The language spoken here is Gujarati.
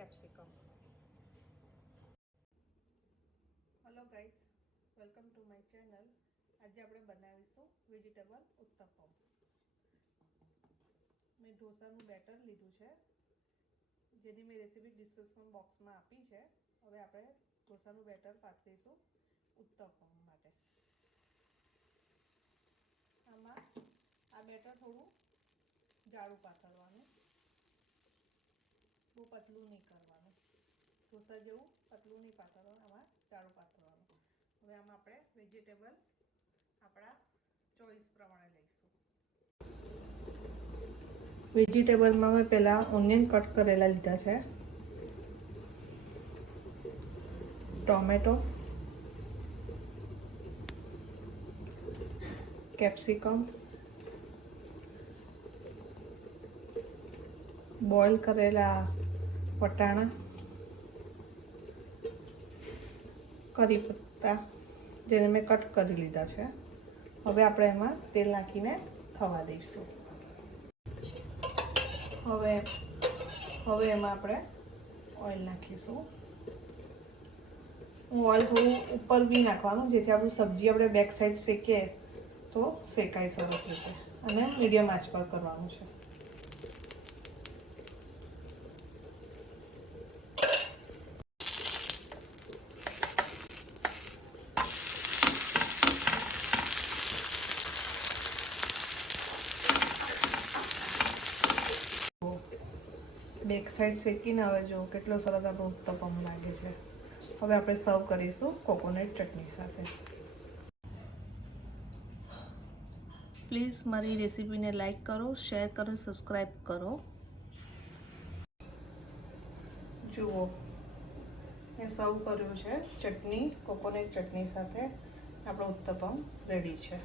Capsicum. Hello guys, welcome to my channel. આજે આપણે બનાવીશું વેજીટેબલ ઉત્તપમ. મેં ઢોસાનું બેટર લીધું છે, જેની મેં રેસીપી ડિસ્ક્રિપ્શન બોક્સમાં આપી છે. હવે આપણે ઢોસાનું બેટર પાથરીશું ઉત્તપમ માટે. આમાં આ બેટર થોડું જાડું પાથરવાનું, બહુ પતલું નહીં કરવાનું. ઢોસા જેવું પતલું નહીં પાથરવાનું, આમાં જાડું પાથરવાનું. હવે આમાં આપણે વેજીટેબલ આપણા ચોઈસ પ્રમાણે લઈશું. વેજીટેબલમાં મેં પહેલાં ઓનિયન કટ કરેલા લીધા છે, ટોમેટો, કેપ્સિકમ, બોઇલ કરેલા વટાણા, કરી પત્તા જેને મેં કટ કરી લીધા છે. હવે આપણે એમાં તેલ નાખીને થવા દઈશું. હવે એમાં આપણે ઓઇલ નાખીશું. ઓઇલ થોડું ઉપર બી નાખવાનું, જેથી આપણું સબ્જી આપણે બેક સાઈડ શેકીએ તો શેકાઈ સરસ રીતે, અને મીડિયમ આંચ પર કરવાનું છે. બેક સાઈડ શેકીને હવે જો કેટલો સરસ આપણો ઉત્તપમ લાગે છે. હવે આપણે સર્વ કરીશું કોકોનટ ચટણી સાથે. પ્લીઝ મારી રેસીપીને લાઈક કરો, શેર કરો, સબસ્ક્રાઈબ કરો. જુઓ, મેં સર્વ કર્યું છે ચટણી, કોકોનટ ચટણી સાથે. આપણો ઉત્તપમ રેડી છે.